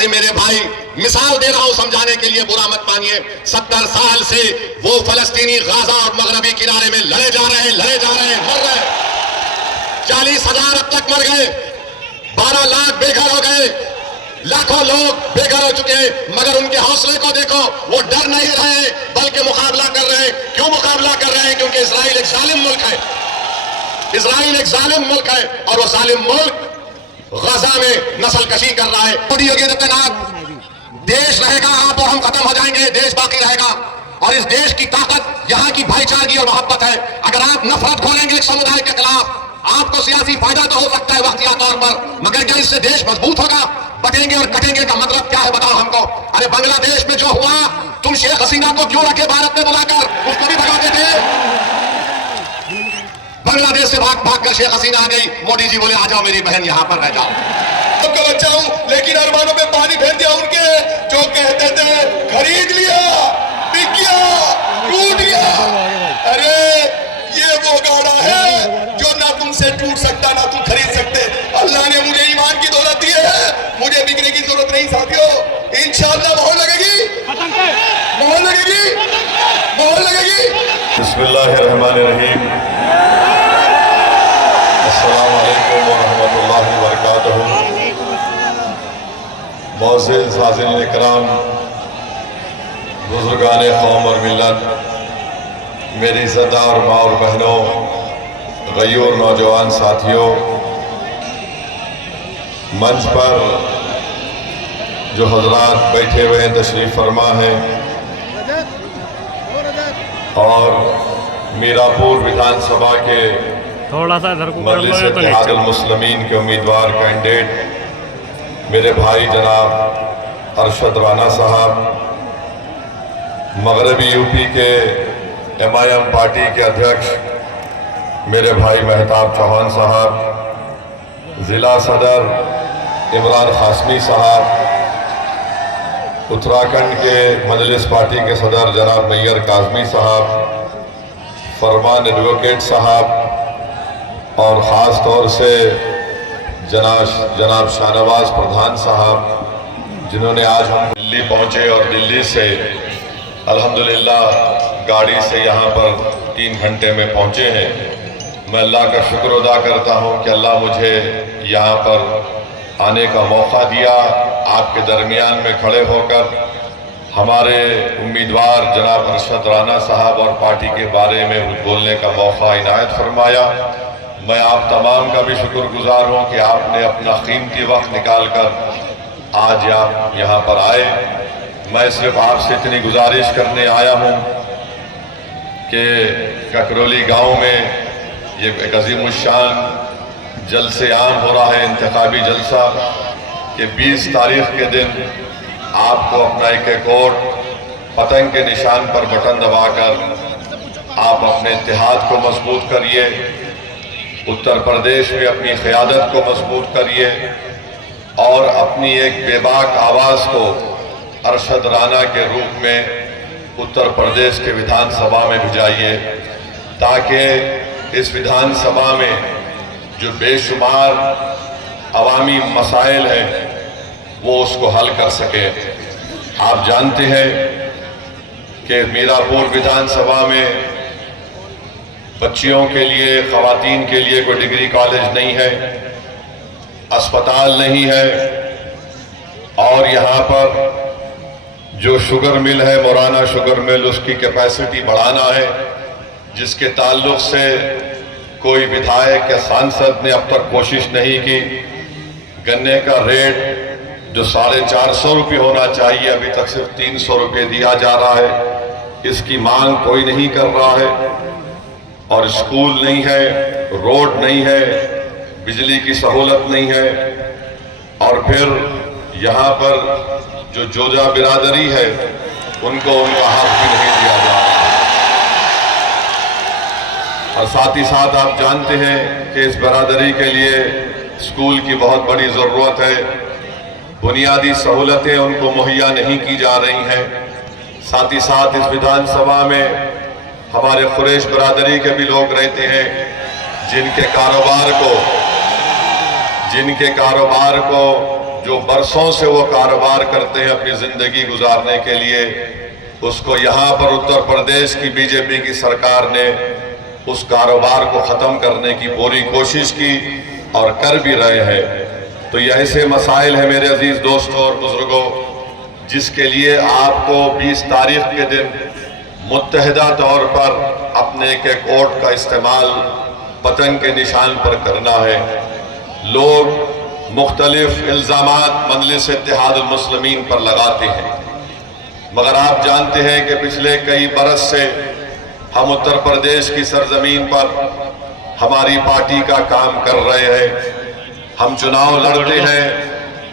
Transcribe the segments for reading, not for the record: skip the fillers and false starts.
अरे मेरे भाई, मिसाल दे रहा हूं समझाने के लिए, बुरा मत मानिए। 70 साल से वो फलस्तीनी गाजा और मगरबी किनारे में लड़े जा रहे हैं, मर रहे हैं। 40,000 अब तक मर गए, 12 लाख बेघर हो गए, लाखों लोग बेघर हो चुके हैं, मगर उनके हौसले को देखो, वो डर नहीं रहे बल्कि मुकाबला कर रहे हैं। क्यों मुकाबला कर रहे हैं? क्योंकि इजराइल एक जालिम मुल्क है, इजराइल एक जालिम मुल्क है, और वो जालिम मुल्क गजा में नस्ल कशी कर रहा है। देश रहेगा, आप और हम खत्म हो जाएंगे, देश बाकी रहेगा। और इस देश की ताकत यहाँ की भाईचारगी और मोहब्बत है। अगर आप नफरत खोलेंगे एक समुदाय के खिलाफ, आपको सियासी फायदा तो हो सकता है वक्तिया तौर पर, मगर क्या इससे देश मजबूत होगा? बटेंगे और कटेंगे का मतलब क्या है बताओ हमको। अरे बांग्लादेश में जो हुआ, तुम शेख हसीना को क्यों रखे भारत में बुलाकर? उसको भी भगाते थे। बांग्लादेश से भाग कर शेख हसीना आ गई, मोदी जी बोले आ जाओ मेरी बहन यहाँ पर रह जाओ। सबका बच्चा हूं, लेकिन अरमानों में पानी फेर दिया उनके जो कहते थे खरीद लिया, बिक गया, टूट गया। अरे ये वो गाड़ा है जो ना तुमसे टूट सकता ना तुम खरीद सकते। अल्लाह ने मुझे ईमान की दौलत दी है, मुझे बिकने की जरूरत नहीं साथियों। इंशाअल्लाह मोहर लगेगी, मोहर लगेगी, मोहर लगेगी। बिस्मिल्लाहिर्रहमानिर्रहीम। अस्सलाम वालेकुम वरहमतुल्लाहि वबरकातुहू। मोअज़्ज़िज़ हाज़िरीन इकराम, बुज़ुर्गान कौम और मिल्लत, मेरी इज़्ज़तदार माँ और बहनों, गयूर नौजवान साथियों, मंच पर जो हज़रात बैठे हुए हैं, तशरीफ़ फरमा हैं, और मीरापुर विधानसभा के थोड़ा सा मजलिस इत्तेहादुल मुस्लिमीन के उम्मीदवार कैंडिडेट मेरे भाई जनाब अरशद राना साहब, मगरबी यूपी के MIM पार्टी के अध्यक्ष मेरे भाई मेहताब चौहान साहब, ज़िला सदर इमरान कासमी साहब, उत्तराखंड के मजलिस पार्टी के सदर जनाब नैयर काज़मी साहब, फरमान एडवोकेट साहब, और ख़ास तौर से जनाब शाहनवाज प्रधान साहब, जिन्होंने आज हम दिल्ली पहुँचे और दिल्ली से अल्हम्दुलिल्लाह गाड़ी से यहाँ पर 3 घंटे में पहुँचे हैं। मैं अल्लाह का शुक्र अदा करता हूँ कि अल्लाह मुझे यहाँ पर आने का मौका दिया, आपके दरमियान में खड़े होकर हमारे उम्मीदवार जनाब अरशद राना साहब और पार्टी के बारे में बोलने का मौका इनायत फरमाया। मैं आप तमाम का भी शुक्रगुजार हूँ कि आपने अपना कीमती वक्त निकाल कर आज आप यहाँ पर आए। मैं सिर्फ आपसे इतनी गुजारिश करने आया हूँ कि ककरोली गांव में ये एक अज़ीमुश्शान जलसे आम हो रहा है, इंतखाबी जलसा, कि 20 तारीख के दिन आपको अपना एक वोट पतंग के निशान पर बटन दबाकर आप अपने इत्तेहाद को मजबूत करिए, उत्तर प्रदेश में अपनी क़यादत को मजबूत करिए और अपनी एक बेबाक आवाज़ को अरशद राना के रूप में उत्तर प्रदेश के विधानसभा में भिजाइए, ताकि इस विधानसभा में जो बेशुमार अवामी मसाइल हैं वो उसको हल कर सके। आप जानते हैं कि मीरापुर विधानसभा में बच्चियों के लिए, ख़वातीन के लिए कोई डिग्री कॉलेज नहीं है, अस्पताल नहीं है, और यहाँ पर जो शुगर मिल है, मोराना शुगर मिल, उसकी कैपेसिटी बढ़ाना है, जिसके ताल्लुक से कोई विधायक या सांसद ने अब तक कोशिश नहीं की। गन्ने का रेट जो 450 रुपये होना चाहिए, अभी तक सिर्फ 300 रुपये दिया जा रहा है। इसकी मांग कोई नहीं कर रहा है, और स्कूल नहीं है, रोड नहीं है, बिजली की सहूलत नहीं है, और फिर यहाँ पर जो जोजा बिरादरी है उनको उनका हक भी नहीं दिया जा रहा है। और साथ ही साथ आप जानते हैं कि इस बिरादरी के लिए स्कूल की बहुत बड़ी ज़रूरत है, बुनियादी सहूलतें उनको मुहैया नहीं की जा रही हैं। साथ ही साथ इस विधानसभा में हमारे कुरैश बिरादरी के भी लोग रहते हैं, जिनके कारोबार को जो बरसों से वो कारोबार करते हैं अपनी ज़िंदगी गुजारने के लिए, उसको यहाँ पर उत्तर प्रदेश की बीजेपी की सरकार ने उस कारोबार को ख़त्म करने की पूरी कोशिश की और कर भी रहे हैं। तो ये ऐसे मसाइल हैं मेरे अजीज़ दोस्तों और बुज़ुर्गों, जिसके लिए आपको 20 तारीख के दिन मुत्तहिदा तौर पर अपने एक एक वोट का इस्तेमाल पतंग के निशान पर करना है। लोग मुख्तलिफ इल्ज़ामात मजलिस इत्तेहादुल मुस्लिमीन पर लगाते हैं, मगर आप जानते हैं कि पिछले कई बरस से हम उत्तर प्रदेश की सरजमीन पर हमारी पार्टी का काम कर रहे हैं। हम चुनाव लड़ते हैं,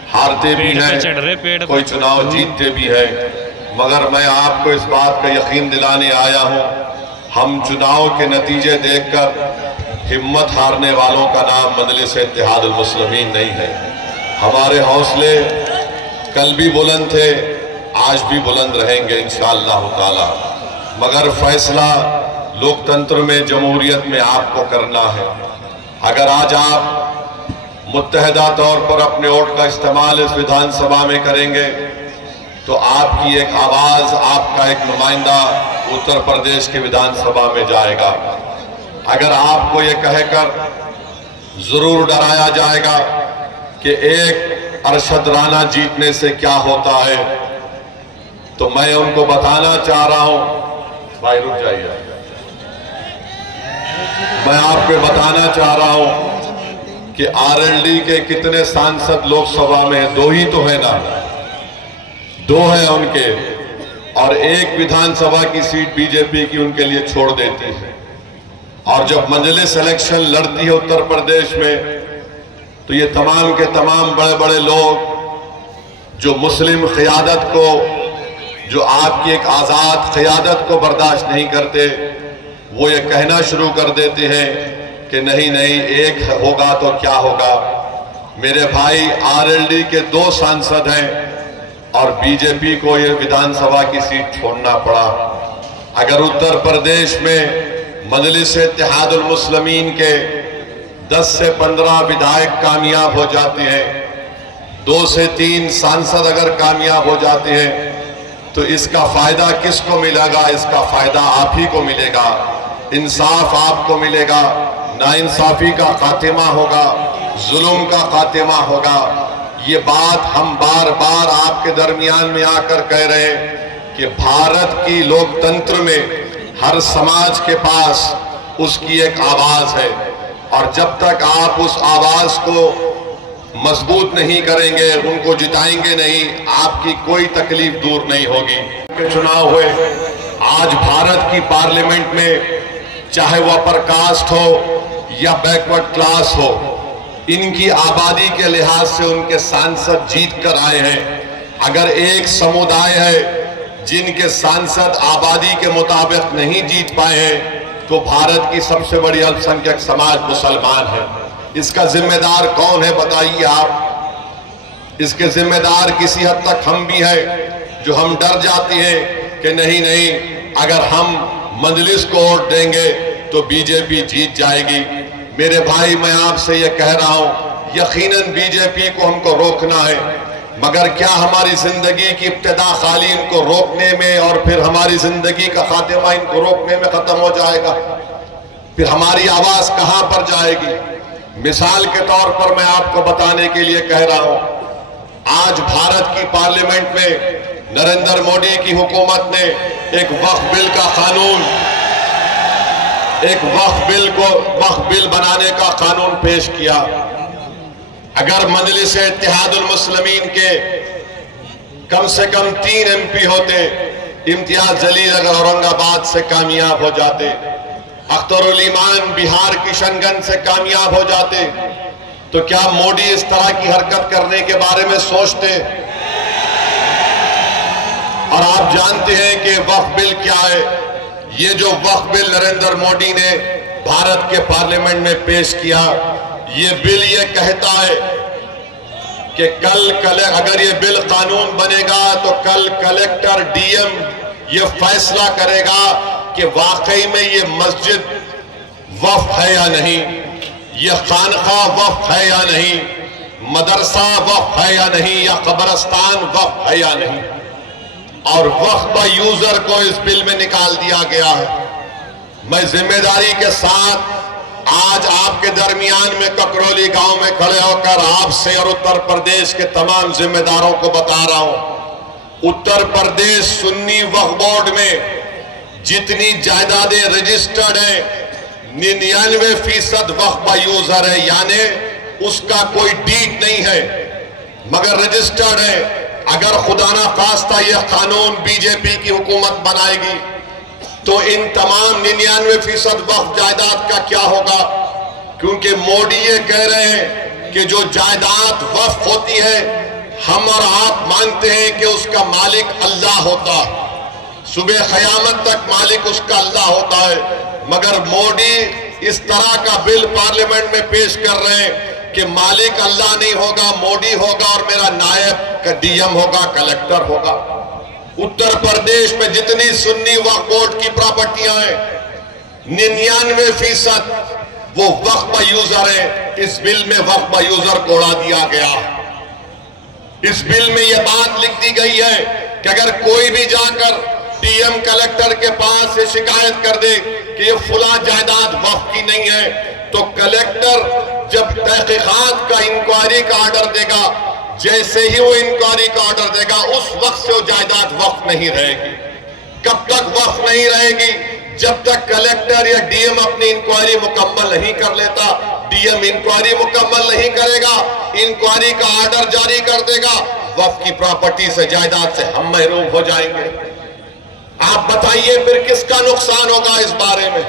हारते भी हैं, कोई चुनाव जीतते भी हैं, मगर मैं आपको इस बात का यकीन दिलाने आया हूं, हम चुनाव के नतीजे देखकर हिम्मत हारने वालों का नाम मजलिस इत्तेहादुल मुस्लिमीन नहीं है। हमारे हौसले कल भी बुलंद थे, आज भी बुलंद रहेंगे इंशाअल्लाह ताला, मगर फैसला लोकतंत्र में, जमहूरियत में आपको करना है। अगर आज आप मुत्तहिदा तौर पर अपने वोट का इस्तेमाल इस विधानसभा में करेंगे तो आपकी एक आवाज़, आपका एक नुमाइंदा उत्तर प्रदेश की विधानसभा में जाएगा। अगर आपको ये कहकर ज़रूर डराया जाएगा कि एक अरशद राना जीतने से क्या होता है, तो मैं उनको बताना चाह रहा हूं, भाई रुक जाइए, मैं आपको बताना चाह रहा हूं कि आरएलडी के कितने सांसद लोकसभा में हैं? 2 ही तो है ना, 2 हैं उनके, और एक विधानसभा की सीट बीजेपी की उनके लिए छोड़ देती है। और जब मजलिस इलेक्शन लड़ती है उत्तर प्रदेश में, तो ये तमाम के तमाम बड़े बड़े लोग जो मुस्लिम क़ियादत को, जो आपकी एक आज़ाद क़ियादत को बर्दाश्त नहीं करते, वो ये कहना शुरू कर देते हैं कि नहीं नहीं, एक होगा तो क्या होगा। मेरे भाई, आरएलडी के 2 सांसद हैं और बीजेपी को ये विधानसभा की सीट छोड़ना पड़ा। अगर उत्तर प्रदेश में मजलिस इत्तेहादुल मुस्लिमीन के 10 से 15 विधायक कामयाब हो जाते हैं, 2 से 3 सांसद अगर कामयाब हो जाते हैं, तो इसका फायदा किसको मिलेगा? इसका फायदा आप ही को मिलेगा, इंसाफ आपको मिलेगा, नाइंसाफी का खात्मा होगा, जुल्म का खात्मा होगा। ये बात हम बार बार आपके दरमियान में आकर कह रहे हैं कि भारत की लोकतंत्र में हर समाज के पास उसकी एक आवाज है, और जब तक आप उस आवाज को मजबूत नहीं करेंगे, उनको जिताएंगे नहीं, आपकी कोई तकलीफ दूर नहीं होगी। के चुनाव हुए, आज भारत की पार्लियामेंट में चाहे वो अपर कास्ट हो या बैकवर्ड क्लास हो, इनकी आबादी के लिहाज से उनके सांसद जीत कर आए हैं। अगर एक समुदाय है जिनके सांसद आबादी के मुताबिक नहीं जीत पाए हैं, तो भारत की सबसे बड़ी अल्पसंख्यक समाज मुसलमान है। इसका जिम्मेदार कौन है बताइए आप? इसके जिम्मेदार किसी हद तक हम भी हैं, जो हम डर जाते हैं कि नहीं नहीं, अगर हम मजलिस को वोट देंगे तो बीजेपी जीत जाएगी। मेरे भाई, मैं आपसे ये कह रहा हूं, यकीनन बीजेपी को हमको रोकना है, मगर क्या हमारी जिंदगी की इब्तिदा खाली इनको रोकने में और फिर हमारी जिंदगी का खात्मा इनको रोकने में खत्म हो जाएगा? फिर हमारी आवाज कहां पर जाएगी? मिसाल के तौर पर मैं आपको बताने के लिए कह रहा हूं, आज भारत की पार्लियामेंट में नरेंद्र मोदी की हुकूमत ने एक वक्फ बिल का कानून, एक वक्फ बिल बनाने का कानून पेश किया। अगर मजलिस इत्तेहादुल मुस्लिमीन के कम से कम 3 MP होते, इम्तियाज जलील अगर औरंगाबाद से कामयाब हो जाते, अख्तरुल ईमान बिहार किशनगंज से कामयाब हो जाते, तो क्या मोदी इस तरह की हरकत करने के बारे में सोचते? और आप जानते हैं कि वक्फ बिल क्या है? ये जो वक्फ बिल नरेंद्र मोदी ने भारत के पार्लियामेंट में पेश किया, ये बिल ये कहता है कि अगर ये बिल कानून बनेगा तो कल कलेक्टर, DM ये फैसला करेगा कि वाकई में ये मस्जिद वक्फ है या नहीं, ये खानका वक्फ है या नहीं। मदरसा वक्फ है या नहीं, या कब्रिस्तान वक्फ है या नहीं, और वक्फ ब यूजर को इस बिल में निकाल दिया गया है। मैं जिम्मेदारी के साथ आज आपके दरमियान में ककरौली गांव में खड़े होकर आपसे और उत्तर प्रदेश के तमाम जिम्मेदारों को बता रहा हूं, उत्तर प्रदेश सुन्नी वक्फ बोर्ड में जितनी जायदादें रजिस्टर्ड हैं 99% वक्फ ब यूजर है, यानी उसका कोई डीड नहीं है मगर रजिस्टर्ड है। अगर खुदा ना खास्ता यह कानून बीजेपी की हुकूमत बनाएगी तो इन तमाम 99% वक्फ जायदाद का क्या होगा? क्योंकि मोदी ये कह रहे हैं कि जो जायदाद वक्फ होती है हम और आप मानते हैं कि उसका मालिक अल्लाह होता है, सुबह क़यामत तक मालिक उसका अल्लाह होता है, मगर मोदी इस तरह का बिल पार्लियामेंट में पेश कर रहे हैं कि मालिक अल्लाह नहीं होगा, मोदी होगा और मेरा नायब का डीएम होगा, कलेक्टर होगा। उत्तर प्रदेश में जितनी सुन्नी वक्फ बोर्ड की प्रॉपर्टियां हैं 99% वो वक्फ ब यूजर है। इस बिल में वक्फ ब यूजर को उड़ा दिया गया। इस बिल में यह बात लिख दी गई है कि अगर कोई भी जाकर डीएम कलेक्टर के पास से शिकायत कर दे कि ये फुला जायदाद वक्फ की नहीं है, तो कलेक्टर जब तहकीकात का इंक्वायरी का ऑर्डर देगा, जैसे ही वो इंक्वायरी का ऑर्डर देगा उस वक्त से वो जायदाद वक्फ नहीं रहेगी। कब तक वक्फ नहीं रहेगी? जब तक कलेक्टर या डीएम अपनी इंक्वायरी मुकम्मल नहीं कर लेता। डीएम इंक्वायरी मुकम्मल नहीं करेगा, इंक्वायरी का ऑर्डर जारी कर देगा, वक्फ की प्रॉपर्टी से, जायदाद से हम महरूम हो जाएंगे। आप बताइए फिर किसका नुकसान होगा इस बारे में?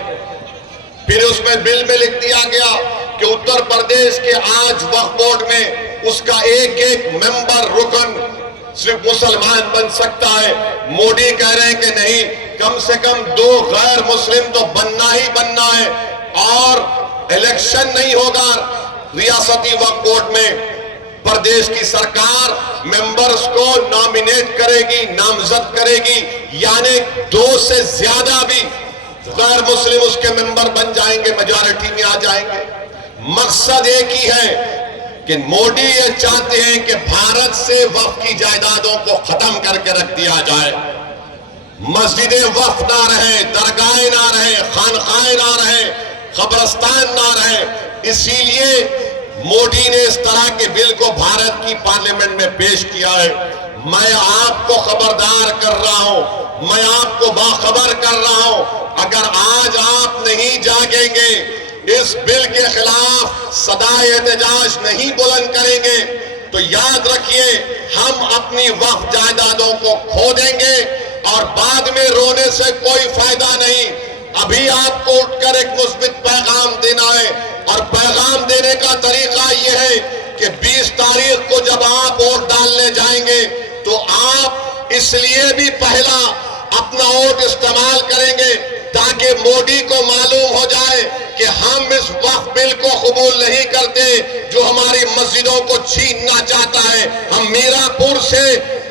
फिर उसमें बिल में लिख दिया गया कि उत्तर प्रदेश के आज वक्फ बोर्ड में उसका एक एक मेंबर रुकन सिर्फ मुसलमान बन सकता है। मोदी कह रहे हैं कि नहीं, कम से कम 2 गैर मुस्लिम तो बनना ही बनना है, और इलेक्शन नहीं होगा रियासती वक्फ बोर्ड में। प्रदेश की सरकार मेंबर्स को नॉमिनेट करेगी, नामजद करेगी, यानी 2 से ज्यादा भी गैर मुस्लिम उसके मेंबर बन जाएंगे, मेजॉरिटी में आ जाएंगे। मकसद एक ही है कि मोदी ये चाहते हैं कि भारत से वक्फ की जायदादों को खत्म करके रख दिया जाए। मस्जिदें वक्फ ना रहे, दरगाहें ना रहे, खानखाएं ना रहे, कब्रिस्तान ना रहे। इसीलिए मोदी ने इस तरह के बिल को भारत की पार्लियामेंट में पेश किया है। मैं आपको खबरदार कर रहा हूं, मैं आपको बाखबर कर रहा हूं, अगर आज आप नहीं जागेंगे, इस बिल के खिलाफ सदाए एहतजाज नहीं बुलंद करेंगे, तो याद रखिए हम अपनी वक्फ जायदादों को खो देंगे और बाद में रोने से कोई फायदा नहीं। अभी आपको उठकर एक मुस्बित पैगाम देना है, और पैगाम देने का तरीका यह है कि 20 तारीख को जब आप वोट डालने जाएंगे तो आप इसलिए भी पहला अपना वोट इस्तेमाल करेंगे ताकि मोदी को मालूम हो जाए कि हम इस वक्फ बिल को कबूल नहीं करते जो हमारी मस्जिदों को छीनना चाहता है। हम मीरापुर से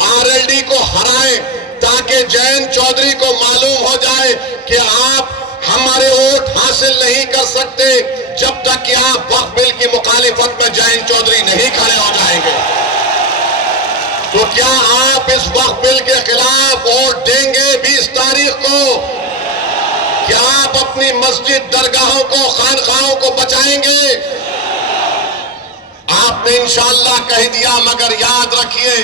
आरएलडी को हराएं ताकि जयंत चौधरी को मालूम हो जाए कि आप हमारे वोट हासिल नहीं कर सकते जब तक कि आप वक्फ बिल की मुखालिफत में जयंत चौधरी नहीं खड़े हो जाएंगे। तो क्या आप इस वक्फ बिल के खिलाफ वोट देंगे 20 तारीख को? क्या आप अपनी मस्जिद, दरगाहों को, खानखाहों को बचाएंगे? आपने इंशाअल्लाह कह दिया, मगर याद रखिए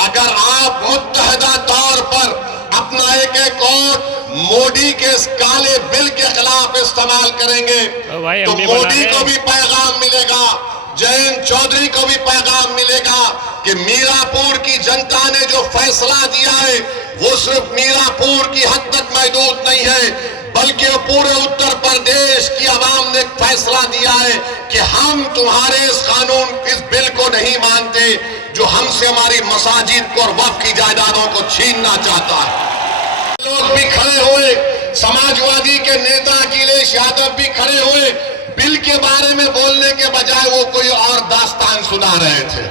अगर आप मुत्तहदा तौर पर अपना एक एक वोट मोदी के इस काले बिल के खिलाफ इस्तेमाल करेंगे तो मोदी को भी पैगाम मिलेगा, जयंत चौधरी को भी पैगाम मिलेगा कि मीरापुर की जनता ने जो फैसला दिया है वो सिर्फ मीरापुर की हद तक महदूद नहीं है, बल्कि पूरे उत्तर प्रदेश की आवाम ने फैसला दिया है कि हम तुम्हारे इस कानून, इस बिल को नहीं मानते जो हमसे हमारी मसाजिद को और वक्फ की जायदादों को छीनना चाहता है। लोग भी खड़े हुए, समाजवादी के नेता अखिलेश यादव भी खड़े हुए, बिल के बारे में बोलने के बजाय वो कोई और दास्तान सुना रहे थे,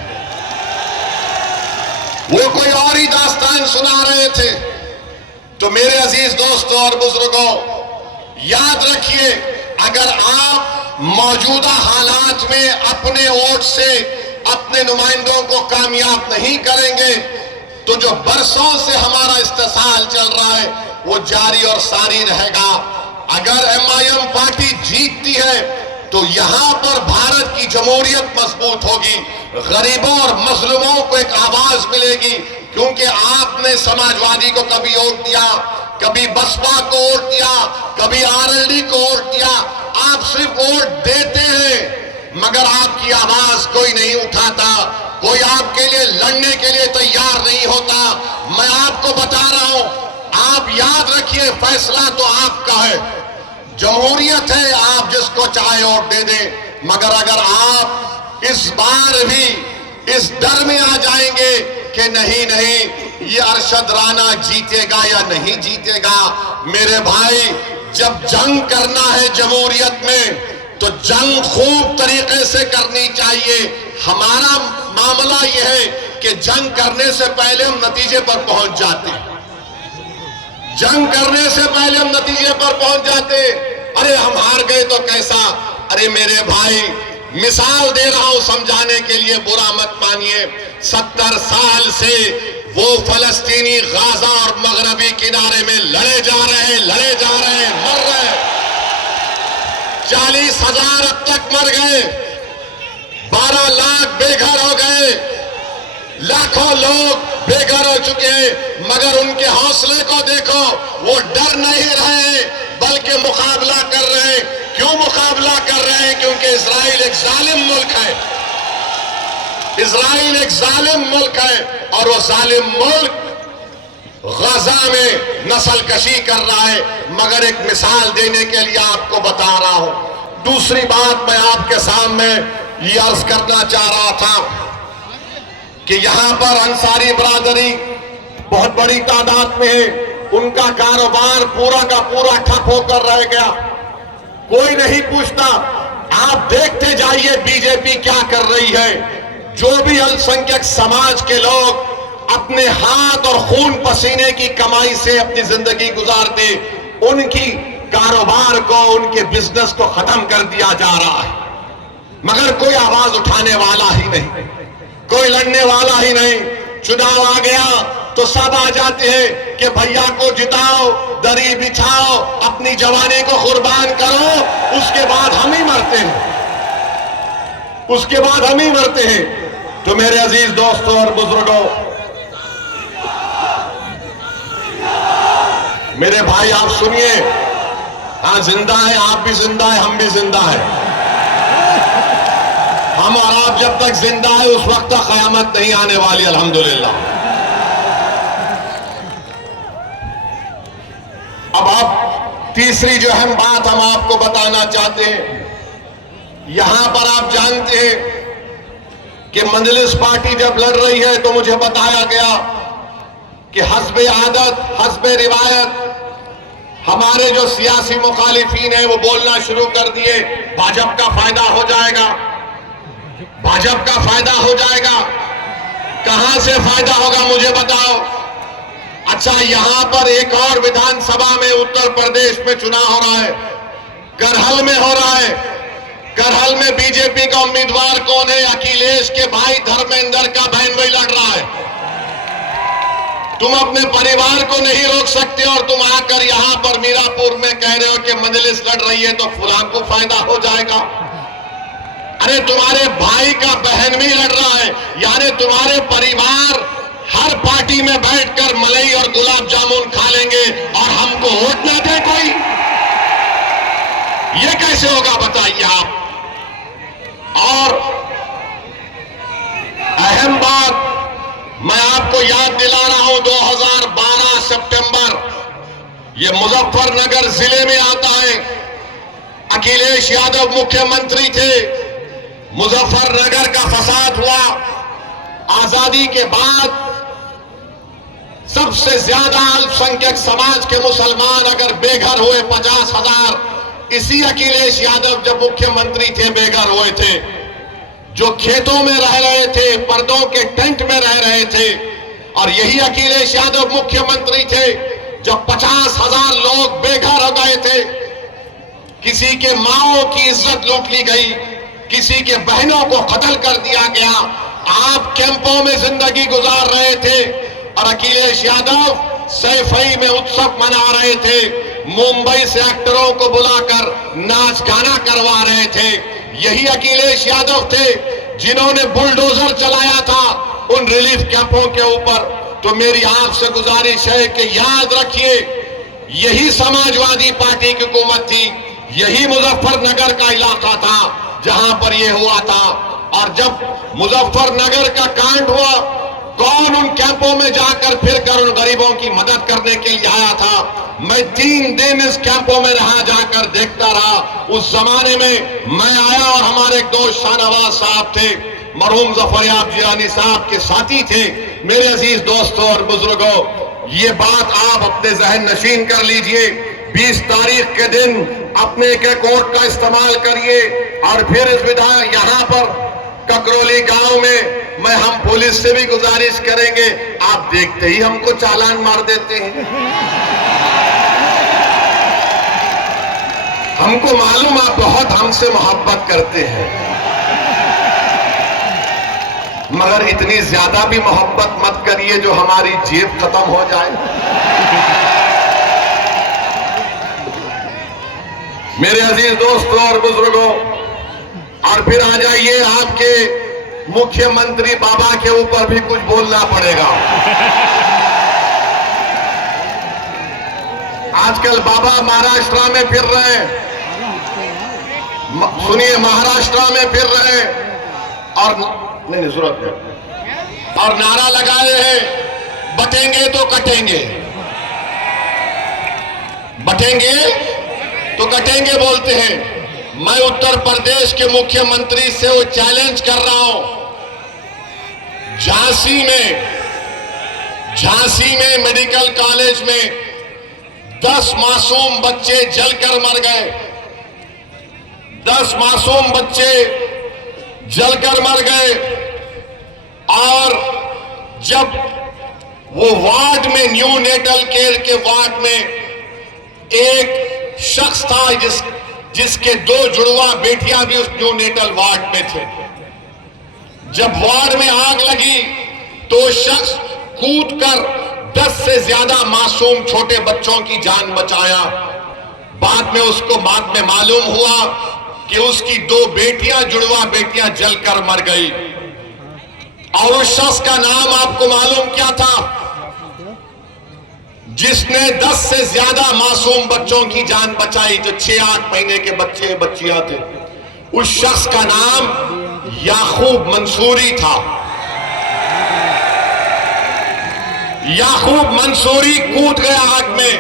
वो कोई और ही दास्तान सुना रहे थे। तो मेरे अजीज दोस्तों और बुजुर्गों, याद रखिए अगर आप मौजूदा हालात में अपने वोट से अपने नुमाइंदों को कामयाब नहीं करेंगे तो जो बरसों से हमारा इस्तेसाल चल रहा है वो जारी और सारी रहेगा। अगर MIM पार्टी जीतती है तो यहां पर भारत की जमहूरियत मजबूत होगी, गरीबों और मजलूमों को एक आवाज मिलेगी। क्योंकि आपने समाजवादी को कभी वोट दिया, कभी बसपा को वोट दिया, कभी RLD को वोट दिया। आप सिर्फ वोट देते हैं मगर आपकी आवाज कोई नहीं उठाता, कोई आपके लिए लड़ने के लिए तैयार नहीं होता। मैं आपको बता रहा हूं, आप याद रखिए, फैसला तो आपका है, जमहूरियत है, आप जिसको चाहे वोट दे दें। मगर अगर आप इस बार भी इस डर में आ जाएंगे कि नहीं ये अरशद राना जीतेगा या नहीं जीतेगा, मेरे भाई जब जंग करना है जमहूरियत में तो जंग खूब तरीके से करनी चाहिए। हमारा मामला यह है कि जंग करने से पहले हम नतीजे पर पहुंच जाते हैं, जंग करने से पहले हम नतीजे पर पहुंच जाते। अरे हम हार गए तो कैसा, अरे मेरे भाई मिसाल दे रहा हूं समझाने के लिए, बुरा मत मानिए। 70 साल से वो फलस्तीनी गाजा और मगरबी किनारे में लड़े जा रहे हैं, मर रहे हैं। 40,000 अब तक मर गए, 12 लाख बेघर हो गए, लाखों लोग बेघर हो चुके हैं। मगर उनके हौसले को देखो, वो डर नहीं रहे बल्कि मुकाबला कर रहे हैं। क्यों मुकाबला कर रहे हैं? क्योंकि इजराइल एक जालिम मुल्क है, इजराइल एक जालिम मुल्क है और वो जालिम मुल्क गाजा में नस्ल कशी कर रहा है। मगर एक मिसाल देने के लिए आपको बता रहा हूं। दूसरी बात मैं आपके सामने ये अर्ज करना चाह रहा था कि यहां पर अंसारी बरादरी बहुत बड़ी तादाद में है, उनका कारोबार पूरा का पूरा ठप होकर रह गया, कोई नहीं पूछता। आप देखते जाइए बीजेपी क्या कर रही है। जो भी अल्पसंख्यक समाज के लोग अपने हाथ और खून पसीने की कमाई से अपनी जिंदगी गुजारते, उनकी कारोबार को, उनके बिजनेस को खत्म कर दिया जा रहा है। मगर कोई आवाज उठाने वाला ही नहीं, कोई लड़ने वाला ही नहीं। चुनाव आ गया तो सब आ जाते हैं कि भैया को जिताओ, दरी बिछाओ, अपनी जवानी को कुर्बान करो, उसके बाद हम ही मरते हैं, उसके बाद हम ही मरते हैं। तो मेरे अजीज दोस्तों और बुजुर्गों, मेरे भाई आप सुनिए, हाँ जिंदा है, आप भी जिंदा है, हम भी जिंदा है। हम और आप जब तक जिंदा है उस वक्त तक कयामत नहीं आने वाली, अल्हम्दुलिल्लाह। अब आप तीसरी जो अहम बात हम आपको बताना चाहते हैं, यहां पर आप जानते हैं कि मंजलिस पार्टी जब लड़ रही है तो मुझे बताया गया कि हस्बे आदत, हस्बे रिवायत हमारे जो सियासी मुखालिफीन है वो बोलना शुरू कर दिए, भाजपा का फायदा हो जाएगा, भाजपा का फायदा हो जाएगा। कहां से फायदा होगा मुझे बताओ। अच्छा, यहां पर एक और विधानसभा में उत्तर प्रदेश में चुनाव हो रहा है, करहल में हो रहा है। करहल में बीजेपी का उम्मीदवार कौन है? अखिलेश के भाई धर्मेंद्र का बहन भाई लड़ रहा है। तुम अपने परिवार को नहीं रोक सकते और तुम आकर यहां पर मीरापुर में कह रहे हो कि मजलिस लड़ रही है तो फुलां को फायदा हो जाएगा। अरे तुम्हारे भाई का बहन भी लड़ रहा है, यानी तुम्हारे परिवार हर पार्टी में बैठकर मलाई और गुलाब जामुन खा लेंगे और हमको वोट ना दे कोई, ये कैसे होगा बताइए आप। और अहम बात मैं आपको याद दिला रहा हूं, 2012 सितंबर, ये मुजफ्फरनगर जिले में आता है। अखिलेश यादव मुख्यमंत्री थे, मुजफ्फरनगर का फसाद हुआ। आजादी के बाद सबसे ज्यादा अल्पसंख्यक समाज के मुसलमान अगर बेघर हुए 50,000, इसी अखिलेश यादव जब मुख्यमंत्री थे बेघर हुए थे। जो खेतों में रह रहे थे, पर्दों के टेंट में रह रहे थे, और यही अखिलेश यादव मुख्यमंत्री थे जब 50,000 लोग बेघर हो गए थे। किसी के माओ की इज्जत लूट ली गई, किसी के बहनों को कत्ल कर दिया गया। आप कैंपों में जिंदगी गुजार रहे थे और अखिलेश यादव सैफई में उत्सव मना रहे थे, मुंबई से एक्टरों को बुलाकर नाच गाना करवा रहे थे। यही अखिलेश यादव थे जिन्होंने बुलडोजर चलाया था उन रिलीफ कैंपों के ऊपर। तो मेरी आपसे गुजारिश है कि याद रखिए, यही समाजवादी पार्टी की हुकूमत थी, यही मुजफ्फरनगर का इलाका था जहां पर यह हुआ था। और जब मुजफ्फरनगर का कांड हुआ, कौन उन कैंपों में जाकर फिरकर उन गरीबों की मदद करने के लिए आया था? मैं 3 दिन इस कैंपों में रहा, जाकर देखता रहा। उस जमाने में मैं आया और हमारे एक दोस्त शाहनवाज साहब थे, मरहूम जफरयाब जिलानी साहब के साथी थे। मेरे अजीज दोस्तों और बुजुर्गों, ये बात आप अपने जहन नशीन कर लीजिए। 20 तारीख के दिन अपने एक वोट का इस्तेमाल करिए और फिर इस विधायक यहां पर ककरोली गांव में हम पुलिस से भी गुजारिश करेंगे, आप देखते ही हमको चालान मार देते हैं। हमको मालूम आप बहुत हमसे मोहब्बत करते हैं, मगर इतनी ज्यादा भी मोहब्बत मत करिए जो हमारी जेब खत्म हो जाए। मेरे अजीज दोस्तों और बुजुर्गों, और फिर आ जाइए, आपके मुख्यमंत्री बाबा के ऊपर भी कुछ बोलना पड़ेगा। आजकल बाबा महाराष्ट्र में फिर रहे हैं, सुनिए, महाराष्ट्र में फिर रहे हैं और नहीं जरूरत है, और नारा लगाए हैं, बटेंगे तो कटेंगे, बटेंगे तो कटेंगे बोलते हैं। मैं उत्तर प्रदेश के मुख्यमंत्री से वो चैलेंज कर रहा हूं, झांसी में मेडिकल कॉलेज में 10 मासूम बच्चे जलकर मर गए, 10 मासूम बच्चे जलकर मर गए। और जब वो वार्ड में, न्यू नेटल केयर के वार्ड में एक शख्स था जिसके 2 जुड़वा बेटियां भी उस न्यू नेटल वार्ड में थे। जब वार्ड में आग लगी तो शख्स कूदकर 10 से ज्यादा मासूम छोटे बच्चों की जान बचाया। बाद में मालूम हुआ कि उसकी 2 बेटियां, जुड़वा बेटियां जलकर मर गई। और उस शख्स का नाम आपको मालूम क्या था? जिसने 10 से ज्यादा मासूम बच्चों की जान बचाई, जो 6-8 महीने के बच्चे बच्चियां थे। उस शख्स का नाम याकूब मंसूरी था। याकूब मंसूरी कूद गया आग में।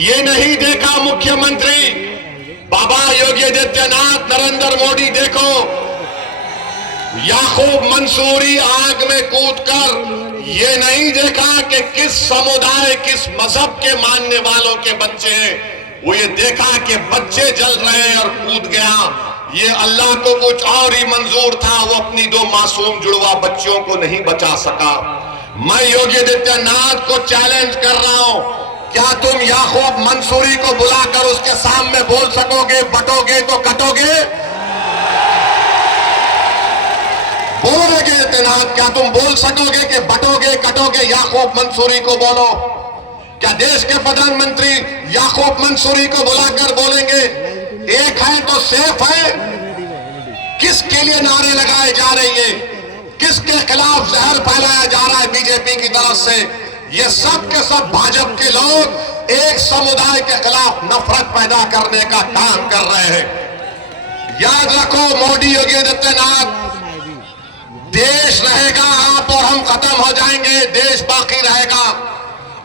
ये नहीं देखा मुख्यमंत्री बाबा योगी आदित्यनाथ, नरेंद्र मोदी, देखो याकूब मंसूरी आग में कूदकर ये नहीं देखा कि किस समुदाय, किस मजहब के मानने वालों के बच्चे हैं। वो ये देखा कि बच्चे जल रहे हैं और कूद गया। ये अल्लाह को कुछ और ही मंजूर था, वो अपनी 2 मासूम जुड़वा बच्चियों को नहीं बचा सका। मैं योगी आदित्यनाथ को चैलेंज कर रहा हूं, क्या तुम याकूब मंसूरी को बुलाकर उसके सामने बोल सकोगे, बटोगे तो कटोगे? बोलोगे आदित्यनाथ, क्या तुम बोल सकोगे कि बटोगे कटोगे? याकूब मंसूरी को बोलो। क्या देश के प्रधानमंत्री याकूब मंसूरी को बुलाकर बोलेंगे एक है तो सेफ है? किसके लिए नारे लगाए जा रहे हैं? किसके खिलाफ जहर फैलाया जा रहा है बीजेपी की तरफ से? ये सब के सब भाजपा के लोग एक समुदाय के खिलाफ नफरत पैदा करने का काम कर रहे हैं। याद रखो, मोदी, योगी आदित्यनाथ, देश रहेगा, आप और हम खत्म हो जाएंगे, देश बाकी रहेगा।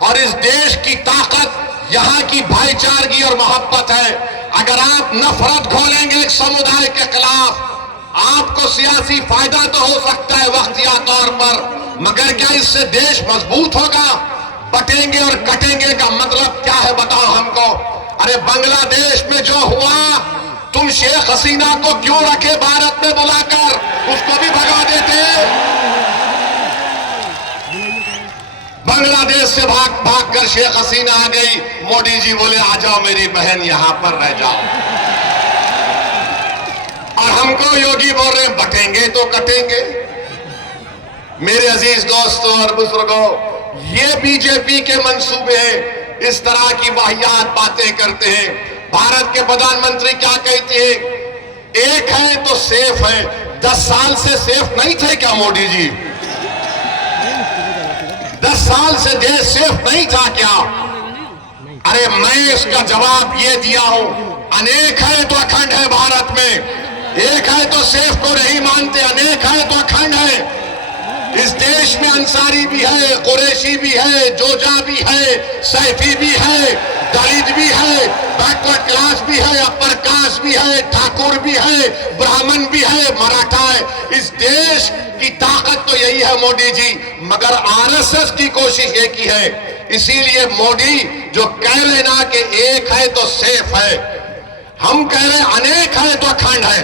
और इस देश की ताकत यहाँ की भाईचारगी और मोहब्बत है। अगर आप नफरत घोलेंगे एक समुदाय के खिलाफ, आपको सियासी फायदा तो हो सकता है वक्तिया तौर पर, मगर क्या इससे देश मजबूत होगा? बटेंगे और कटेंगे का मतलब क्या है बताओ हमको। अरे बांग्लादेश में जो हुआ, तुम शेख हसीना को क्यों रखे भारत में बुलाकर? उसको भी भगा देते। बांग्लादेश से भाग कर शेख हसीना आ गई, मोदी जी बोले आ जाओ मेरी बहन, यहां पर रह जाओ। और हमको योगी बोल रहे हैं बटेंगे तो कटेंगे। मेरे अजीज दोस्तों और बुजुर्गों, ये बीजेपी के मंसूबे हैं, इस तरह की वाहियात बातें करते हैं। भारत के प्रधानमंत्री क्या कहते हैं? एक है तो सेफ है। 10 साल से सेफ नहीं थे क्या मोदी जी? 10 साल से देश सेफ नहीं था क्या? अरे मैं इसका जवाब ये दिया हूं, अनेक है तो अखंड है भारत में। एक है तो सेफ को नहीं मानते, अनेक है तो अखंड है। इस देश में अंसारी भी है, कुरैशी भी है, जोजा भी है, सैफी भी है, दलित भी है, बैकवर्ड क्लास भी है, अपर कास्ट भी है, ठाकुर भी है, ब्राह्मण भी है, मराठा है। इस देश की ताकत तो यही है मोदी जी, मगर आरएसएस की कोशिश ये की है। इसीलिए मोदी जो कह रहे ना कि एक है तो सेफ है, हम कह रहे अनेक है तो अखंड है।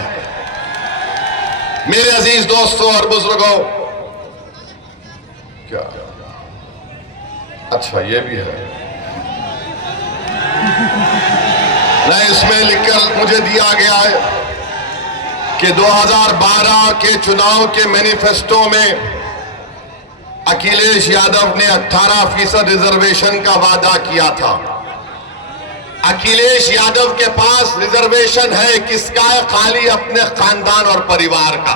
मेरे अजीज दोस्तों और बुजुर्गों, क्या अच्छा ये भी है नहीं, इसमें लिखकर मुझे दिया गया है कि 2012 के चुनाव के मैनिफेस्टो में अखिलेश यादव ने 18% रिजर्वेशन का वादा किया था। अखिलेश यादव के पास रिजर्वेशन है किसका है? खाली अपने खानदान और परिवार का।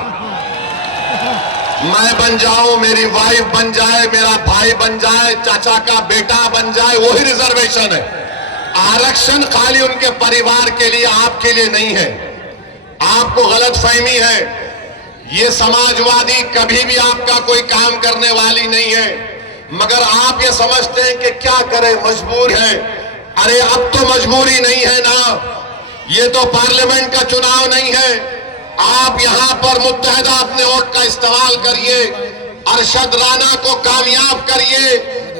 मैं बन जाऊं, मेरी वाइफ बन जाए, मेरा भाई बन जाए, चाचा का बेटा बन जाए, वही रिजर्वेशन है। आरक्षण खाली उनके परिवार के लिए, आपके लिए नहीं है। आपको गलतफहमी है। ये समाजवादी कभी भी आपका कोई काम करने वाली नहीं है, मगर आप ये समझते हैं कि क्या करें, मजबूर है। अरे अब तो मजबूरी नहीं है ना, ये तो पार्लियामेंट का चुनाव नहीं है। आप यहां पर मुत्तहदा अपने वोट का इस्तेमाल करिए, अरशद राणा को कामयाब करिए,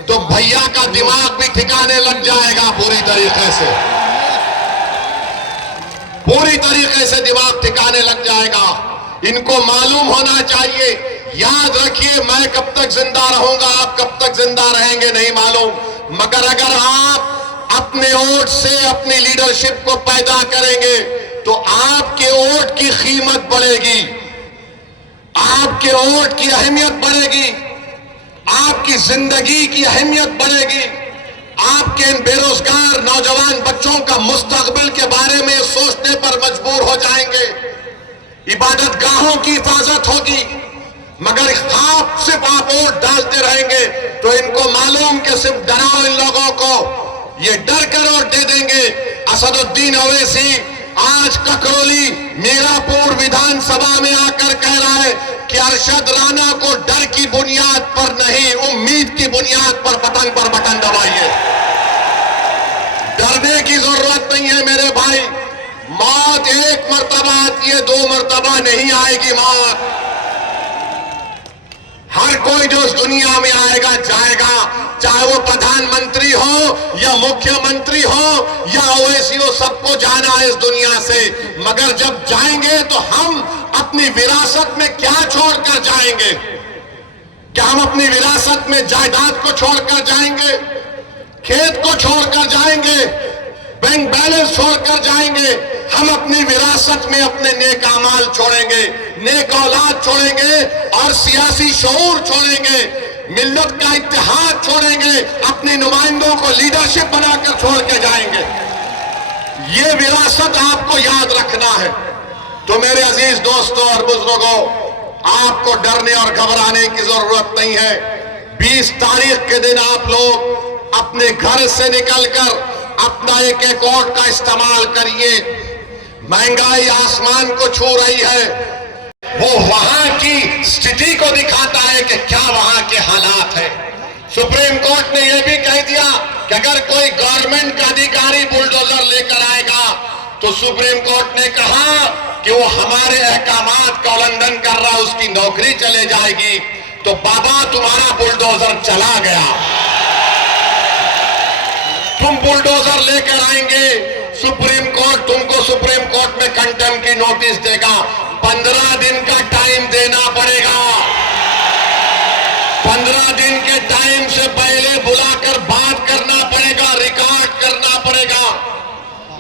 तो भैया का दिमाग भी ठिकाने लग जाएगा पूरी तरीके से, पूरी तरीके से दिमाग ठिकाने लग जाएगा। इनको मालूम होना चाहिए। याद रखिए, मैं कब तक जिंदा रहूंगा, आप कब तक जिंदा रहेंगे नहीं मालूम, मगर अगर आप अपने वोट से अपनी लीडरशिप को पैदा करेंगे तो आपके वोट की कीमत बढ़ेगी, आपके वोट की अहमियत बढ़ेगी, आपकी जिंदगी की अहमियत बढ़ेगी। आपके इन बेरोजगार नौजवान बच्चों का मुस्तकबिल के बारे में सोचने पर मजबूर हो जाएंगे। इबादत गाहों की हिफाजत होगी, मगर सिर्फ आप वोट डालते रहेंगे तो इनको मालूम कि सिर्फ डराओ इन लोगों को, ये डर कर वोट दे देंगे। असदुद्दीन ओवैसी आज ककरौली मीरापुर विधानसभा में आकर कह रहा है कि अरशद राणा को डर की बुनियाद पर नहीं, उम्मीद की बुनियाद पर बटन दबाइए। डरने की जरूरत नहीं है मेरे भाई। मौत एक मर्तबा आती है, 2 मर्तबा नहीं आएगी मौत। हर कोई जो इस दुनिया में आएगा जाएगा, चाहे वो प्रधानमंत्री हो या मुख्यमंत्री हो या ओवैसी हो, सबको जाना है इस दुनिया से। मगर जब जाएंगे तो हम अपनी विरासत में क्या छोड़कर जाएंगे? क्या हम अपनी विरासत में जायदाद को छोड़कर जाएंगे, खेत को छोड़कर जाएंगे, बैंक बैलेंस छोड़कर जाएंगे? हम अपनी विरासत में अपने नेक अमाल छोड़ेंगे, नेक औलाद छोड़ेंगे और सियासी शऊर छोड़ेंगे, मिल्लत का इत्तेहाद छोड़ेंगे, अपने नुमाइंदों को लीडरशिप बनाकर छोड़ के जाएंगे। ये विरासत आपको याद रखना है। तो मेरे अजीज दोस्तों और बुजुर्गों, आपको डरने और घबराने की जरूरत नहीं है। 20 तारीख के दिन आप लोग अपने घर से निकलकर अपना एक वोट का इस्तेमाल करिए। महंगाई आसमान को छू रही है, वो वहां की स्थिति को दिखाता है कि क्या वहां के हालात है। सुप्रीम कोर्ट ने यह भी कह दिया कि अगर कोई गवर्नमेंट का अधिकारी बुलडोजर लेकर आएगा तो सुप्रीम कोर्ट ने कहा कि वो हमारे अहकामात का उल्लंघन कर रहा है, उसकी नौकरी चले जाएगी। तो बाबा तुम्हारा बुलडोजर चला गया, तुम बुलडोजर लेकर आएंगे, सुप्रीम कोर्ट तुमको सुप्रीम कोर्ट में कंटेम्प्ट की नोटिस देगा। 15 दिन का टाइम देना पड़ेगा। 15 दिन के टाइम से पहले बुलाकर बात करना पड़ेगा, रिकॉर्ड करना पड़ेगा,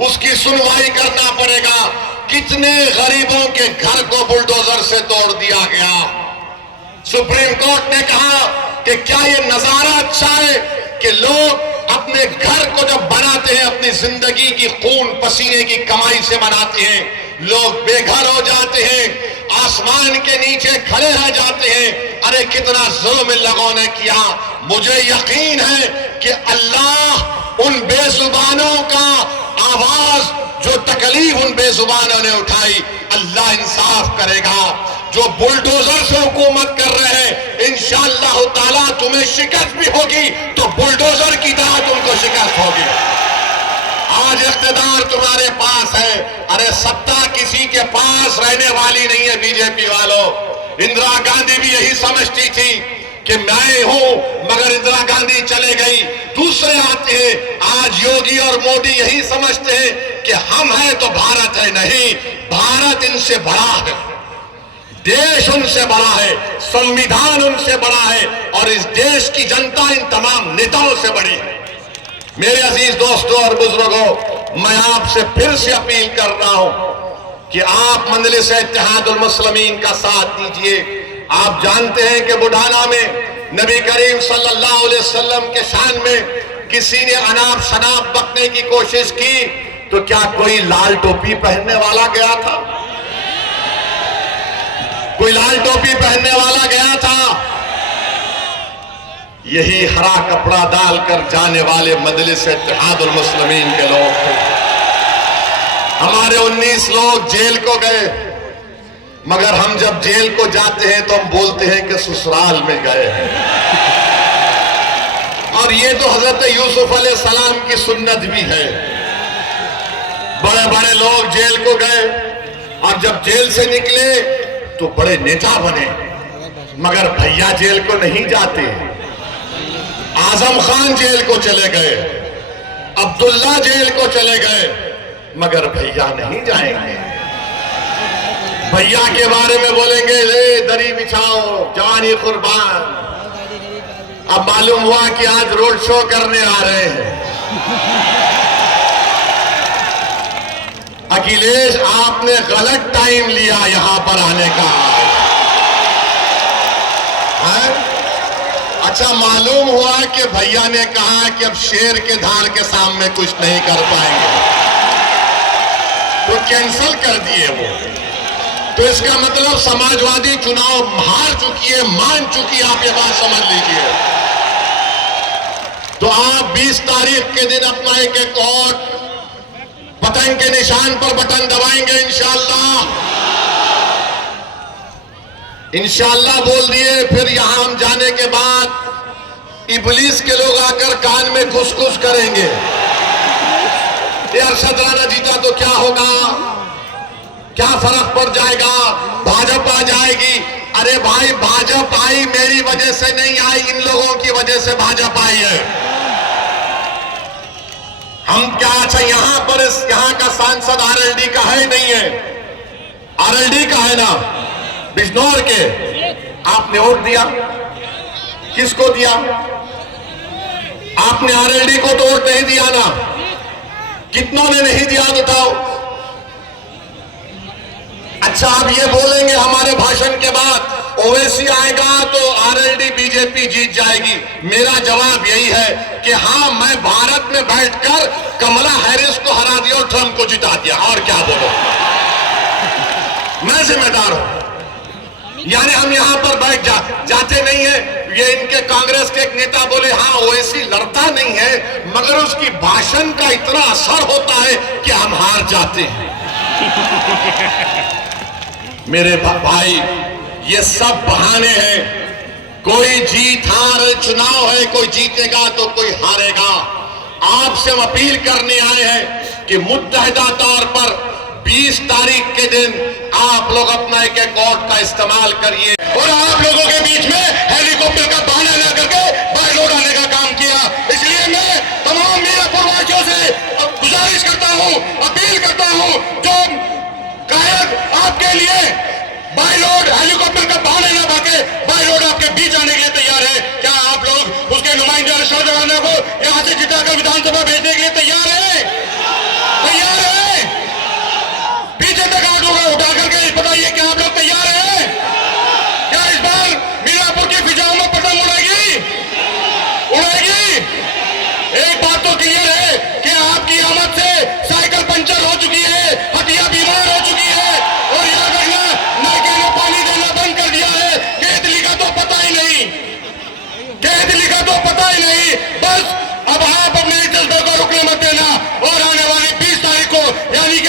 उसकी सुनवाई करना पड़ेगा। कितने गरीबों के घर को बुलडोजर से तोड़ दिया गया। सुप्रीम कोर्ट ने कहा कि क्या ये नजारा अच्छा है कि लोग अपने घर को जब बनाते हैं अपनी जिंदगी की खून पसीने की कमाई से बनाते हैं, लोग बेघर हो जाते हैं, आसमान के नीचे खड़े रह जाते हैं। अरे कितना जुल्म इन लोगों ने किया। मुझे यकीन है कि अल्लाह उन बेजुबानों का आवाज, जो तकलीफ उन बेजुबानों ने उठाई, अल्लाह इंसाफ करेगा। जो बुलडोजर से हुकूमत कर रहे हैं, इंशाअल्लाह ताला तुम्हें शिकस्त भी होगी तो बुलडोजर की तरह तुमको शिकस्त होगी। आज इख्तिदार तुम्हारे पास है, अरे सत्ता किसी के पास रहने वाली नहीं है। बीजेपी वालों, इंदिरा गांधी भी यही समझती थी कि मैं हूं, मगर इंदिरा गांधी चले गई, दूसरे आते हैं। आज योगी और मोदी यही समझते हैं कि हम हैं तो भारत है। नहीं, भारत इनसे बड़ा है, देश उनसे बड़ा है, संविधान उनसे बड़ा है और इस देश की जनता इन तमाम नेताओं से बड़ी है। मेरे अजीज दोस्तों और बुजुर्गों, मैं आपसे फिर से अपील कर रहा हूं कि आप मजलिस इत्तेहादुल मुस्लिमीन का साथ दीजिए। आप जानते हैं कि बुढ़ाना में नबी करीम सल्लल्लाहु अलैहि वसल्लम के शान में किसी ने अनाप शनाप बकने की कोशिश की तो क्या कोई लाल टोपी पहनने वाला गया था? कोई लाल टोपी पहनने वाला गया था? यही हरा कपड़ा डालकर जाने वाले मजलिस इत्तेहादुल मुस्लिमीन के लोग थे। हमारे 19 लोग जेल को गए, मगर हम जब जेल को जाते हैं तो हम बोलते हैं कि ससुराल में गए हैं। और ये तो हजरत यूसुफ अलैहिस्सलाम की सुन्नत भी है। बड़े बड़े लोग जेल को गए और जब जेल से निकले तो बड़े नेता बने, मगर भैया जेल को नहीं जाते। आजम खान जेल को चले गए, अब्दुल्ला जेल को चले गए, मगर भैया नहीं जाएंगे। भैया के बारे में बोलेंगे ले दरी बिछाओ जानी कुर्बान। अब मालूम हुआ कि आज रोड शो करने आ रहे हैं। अखिलेश, आपने गलत टाइम लिया यहां पर आने का है? अच्छा, मालूम हुआ कि भैया ने कहा कि अब शेर के धार के सामने कुछ नहीं कर पाएंगे तो कैंसिल कर दिए वो। तो इसका मतलब समाजवादी चुनाव हार चुकी है, मान चुकी है। आप ये बात समझ लीजिए। तो आप 20 तारीख के दिन अपना एक एक वोट बटन के निशान पर बटन दबाएंगे इंशाअल्लाह। इंशाअल्लाह बोल दिए। फिर यहां हम जाने के बाद इबलीस के लोग आकर कान में घुस घुस करेंगे, अरशद राणा जीता तो क्या होगा, क्या फर्क पड़ जाएगा, भाजपा आ जाएगी। अरे भाई, भाजपा आई मेरी वजह से नहीं आई, इन लोगों की वजह से भाजपा आई है। हम क्या, अच्छा यहां पर यहां का सांसद आरएलडी का है नहीं है? आरएलडी का है ना, बिजनौर के। आपने वोट दिया, किसको दिया? आपने आरएलडी को तो वोट नहीं दिया ना। कितनों ने नहीं दिया बताओ? अच्छा, आप ये बोलेंगे हमारे भाषण के बाद ओवैसी आएगा तो आरएलडी बीजेपी जीत जाएगी। मेरा जवाब यही है कि हाँ, मैं भारत में बैठकर कमला हैरिस को हरा दिया और ट्रंप को जिता दिया। और क्या बोलो, मैं जिम्मेदार हूं। यानी हम यहां पर बैठ जाते नहीं है। ये इनके कांग्रेस के एक नेता बोले हाँ, ओवैसी लड़ता नहीं है, मगर उसकी भाषण का इतना असर होता है कि हम हार जाते हैं। मेरे भाई, ये सब बहाने हैं। कोई जीत हार चुनाव है, कोई जीतेगा तो कोई हारेगा। आपसे हम अपील करने आए हैं कि मुत्तहिदा तौर पर 20 तारीख के दिन आप लोग अपना एक एक वोट का इस्तेमाल करिए। और आप लोगों के बीच में हेलीकॉप्टर का बहाना न करके बाइलोड आने का काम किया। इसलिए मैं तमाम मीरापुरवासियों से गुजारिश करता हूं, अपील करता हूं, जो कायद आपके लिए बाइलोड हेलीकॉप्टर का बहाना न भागे, बाइलोड आपके बीच आने के लिए तैयार है। क्या आप लोग उसके नुमाइंदे अरशद राणा को यहां से जिताकर विधानसभा भेजने के लिए तैयार है? तैयार है? पीछे तक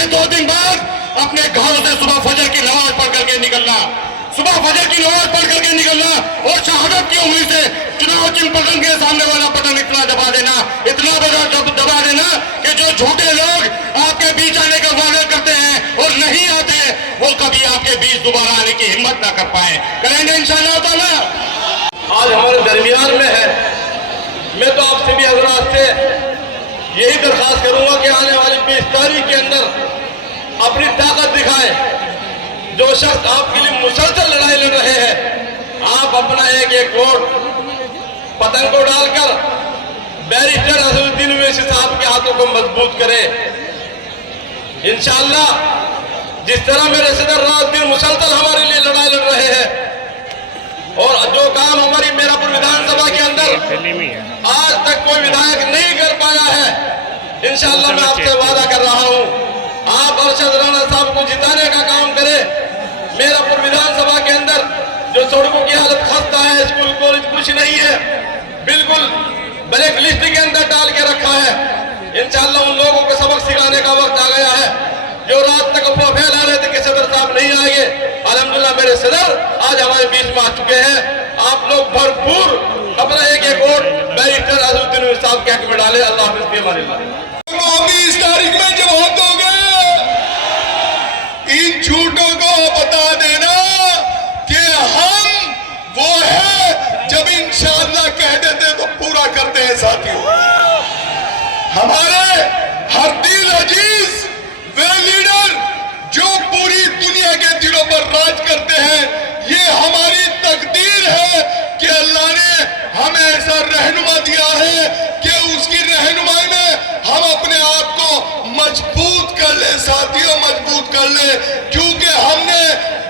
इसके 2 दिन बाद अपने घरों से सुबह फजर की नमाज पढ़ करके निकलना, सुबह फजर की नमाज पढ़ करके निकलना और शहादत की उम्मीद से चुनाव चिन्ह पसंद के सामने वाला बटन इतना दबा देना, इतना दबा देना कि जो झूठे लोग आपके बीच आने का वादा करते हैं और नहीं आते, वो कभी आपके बीच दोबारा आने की हिम्मत ना कर पाए। करेंगे इंशाअल्लाह ताला। आज हमारे दरमियान में है। मैं तो आपसे भी हजरात से यही दरखास्त करूंगा कि आने वाली 20 तारीख के अंदर अपनी ताकत दिखाएं। जो शख्स आपके लिए मुसलसल लड़ाई लड़ रहे हैं, आप अपना एक एक वोट पतंग को डालकर बैरिस्टर असदुद्दीन ओवैसी साहब के हाथों को मजबूत करें। इंशाअल्लाह जिस तरह मेरे सदर रात दिन मुसलसल हमारे लिए लड़ाई लड़ रहे हैं और जो काम हमारी मेरापुर विधानसभा के अंदर आज तक कोई विधायक नहीं कर पाया है, इंशाअल्लाह मैं आपसे वादा कर रहा हूं, आप अरशद राणा साहब को जिताने का काम करें। मेरापुर विधानसभा के अंदर जो सड़कों की हालत खस्ता है, स्कूल कॉलेज कुछ नहीं है, बिल्कुल ब्लैक लिस्ट के अंदर डाल के रखा है। इंशाअल्लाह उन लोगों को सबक सिखाने का वक्त आ गया है जो रात तक अफवाह फैला रहे थे कि सदर साहब नहीं आएंगे। अल्हम्दुलिल्लाह मेरे सदर आज हमारे बीच में आ चुके हैं। आप लोग भरपूर अपना एक एक वोट बैरिस्टर असदुद्दीन ओवैसी साहब के हक में डाले। अल्लाह हाफिज़ फी अमानिल्लाह। 20 तारीख में जब वोट दोगे, इन झूठों को बता देना कि हम वो है जब इंशाअल्लाह कह देते तो पूरा करते हैं। साथियों, हमारे हर दिल अजीज वे लीडर जो पूरी दुनिया के दिलों पर राज करते हैं, ये हमारी तकदीर है कि अल्लाह ने हमें ऐसा रहनुमा दिया है कि उसकी रहनुमाई में हम अपने आप को मजबूत कर ले। साथियों, मजबूत कर ले, क्योंकि हमने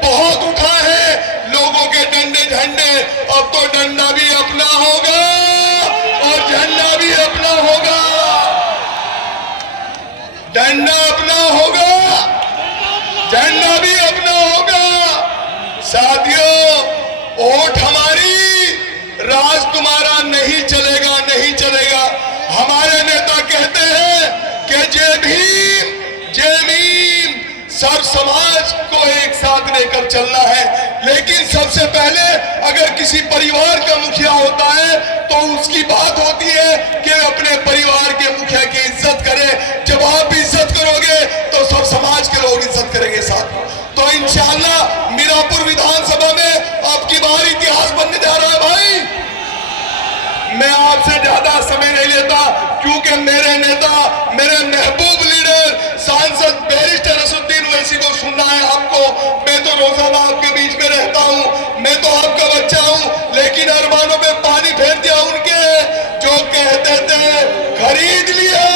बहुत उठा है लोगों के डंडे झंडे। अब तो डंडा भी अपना होगा और झंडा भी अपना होगा। डंडा अपना होगा, झंडा भी अपना होगा। साथियों, वोट हमारी, राज तुम्हारा नहीं चलेगा, नहीं चलेगा। हमारे नेता कहते हैं कि जय भीम, जय भीम, सब समाज को एक साथ लेकर चलना है। लेकिन सबसे पहले अगर किसी परिवार का मुखिया होता है तो उसकी बात होती है कि अपने परिवार के मुखिया की इज्जत करे। जब आप इज्जत करोगे तो सब समाज के लोग इज्जत करेंगे। साथ तो इंशाअल्लाह मीरापुर विधानसभा में आपकी बार इतिहास बनने जा रहा है। भाई, मैं आपसे ज्यादा समय नहीं लेता क्योंकि मेरे नेता, मेरे महबूब लीडर सांसद बैरिस्टर असदुद्दीन ओवैसी को सुनना है आपको। मैं तो रोजाना आपके बीच में रहता हूं, मैं तो आपका बच्चा हूं, लेकिन अरमानों पे पानी फेर दिया उनके जो कहते थे खरीद लिया।